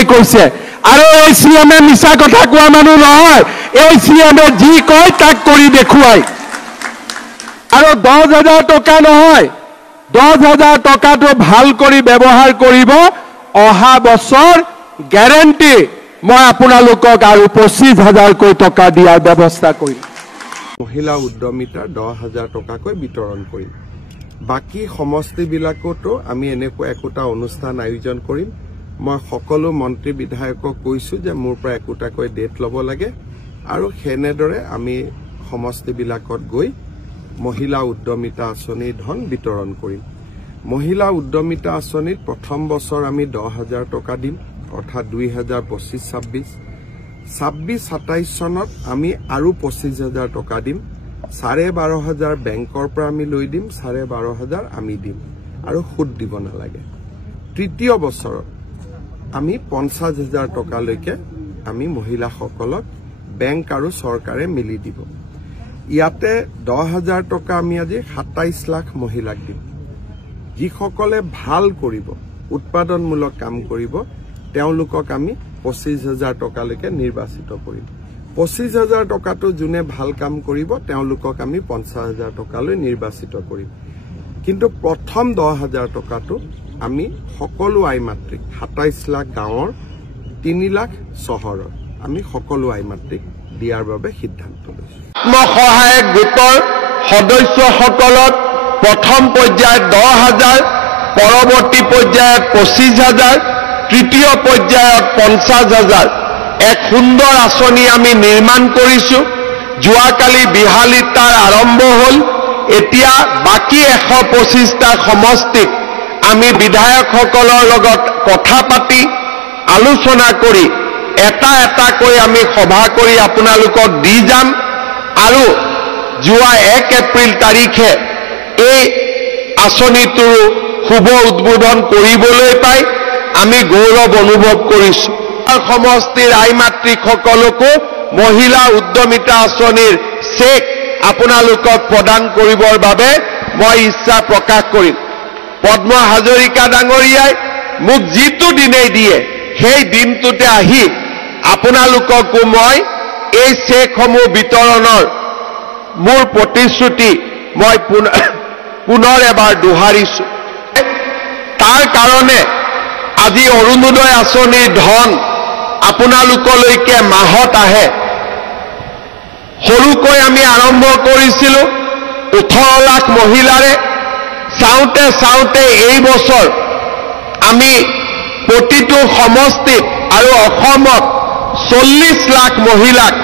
বিজয় কৰিছে আৰু এই CM মিছা কথা কোৱা মানুহ নহয় এই CM যি কয় তাক কৰি দেখুৱায় আৰু 10,000 টকা নহয় 10,000 টকাটো ভাল কৰি ব্যৱহাৰ কৰিব অহা বছৰ গ্যাৰান্টি মই আপোনালোকক আৰু 25,000 কৈ টকা দিয়াৰ ব্যৱস্থা কৰিম মহিলা উদ্যমিতা 10,000 টকাকৈ বিতৰণ কৰিম বাকি সমষ্টিবিলাকতো আমি এনেকুৱা একোটা অনুষ্ঠান আয়োজন কৰিম মই সকলো মন্ত্ৰী বিধায়কক কৈছো যে মোৰ পৰা একোটাকৈ ডেট ল'ব লাগে আৰু হেনেদৰে আমি সমষ্টিবিলাকত গৈ মহিলা উদ্যমিতা আঁচনিৰ ধন বিতৰণ কৰিম মহিলা উদ্যমিতা আঁচনিত প্ৰথম বছৰ আমি 10,000 টকা দিম অৰ্থাৎ 2025-26 26-27 চনত আমি আৰু 25,000 টকা দিম 12,500 বেংকৰ পৰা আমি লৈ দিম 12,500 আমি দিম আৰু সুদ দিব নালাগে তৃতীয় বছৰত আমি 50,000 টকালৈকে আমি মহিলাসকলক বেংক আৰু চৰকাৰে মিলি দিব ইয়াতে 10,000 টকা আমি আজি 27 লাখ মহিলাক দিম যিসকলে ভাল কৰিব উৎপাদনমূলক কাম কৰিব তেওঁলোকক আমি 25,000 টকালৈকে নিৰ্বাচিত কৰিম 25,000 টকাটো যোনে ভাল কাম কৰিব তেওঁলোকক আমি 50,000 টকালৈ নিৰ্বাচিত কৰিম কিন্তু প্ৰথম 10,000 টকাটো আমি সকলো আইমাতৃক 27 লাখ গাঁৱৰ 3 লাখ চহৰৰ আমি সকলো আইমাতৃক দিয়াৰ বাবে সিদ্ধান্ত লৈছো আত্মসহায়ক গোটৰ সদস্যসকলক প্ৰথম পৰ্যায়ত 10,000 পৰৱৰ্তী পৰ্যায়ত 25,000 তৃতীয় পৰ্যায়ত 50,000 এক সুন্দৰ আঁচনি আমি নিৰ্মাণ কৰিছো যোৱাকালি বিহালীত তাৰ আৰম্ভ হ'ল এতিয়া বাকি 125টা সমষ্টিত আমি বিধায়কসকলৰ লগত কথা পাতি আলোচনা কৰি এটা এটাকৈ আমি সভা কৰি আপোনালোকক দি যাম আৰু যোৱা 1 এপ্ৰিল তাৰিখে এই আঁচনিটোৰ শুভ উদ্বোধন কৰিবলৈ পাই আমি গৌৰৱ অনুভৱ কৰিছো সমষ্টিৰ আইমাতৃসকলকো মহিলা উদ্যমিতা আঁচনিৰ চেক আপোনালোকক প্ৰদান কৰিবৰ বাবে মই ইচ্ছা প্ৰকাশ কৰিম পদ্ম হাজৰিকা ডাঙৰীয়াই মোক যিটো দিনেই দিয়ে সেই দিনটোতে আহি আপোনালোককো মই এই চেকসমূহ বিতৰণৰ মোৰ প্ৰতিশ্ৰুতি মই পুনৰ এবাৰ দোহাৰিছো তাৰ কাৰণে আজি অৰুণোদয় আঁচনিৰ ধন আপোনালোকলৈকে মাহত আহে সৰুকৈ আমি আৰম্ভ কৰিছিলো 18 লাখ মহিলাৰে চাওঁতে চাওঁতে এই বছৰ আমি প্ৰতিটো সমষ্টিত আৰু অসমত 40 লাখ মহিলাক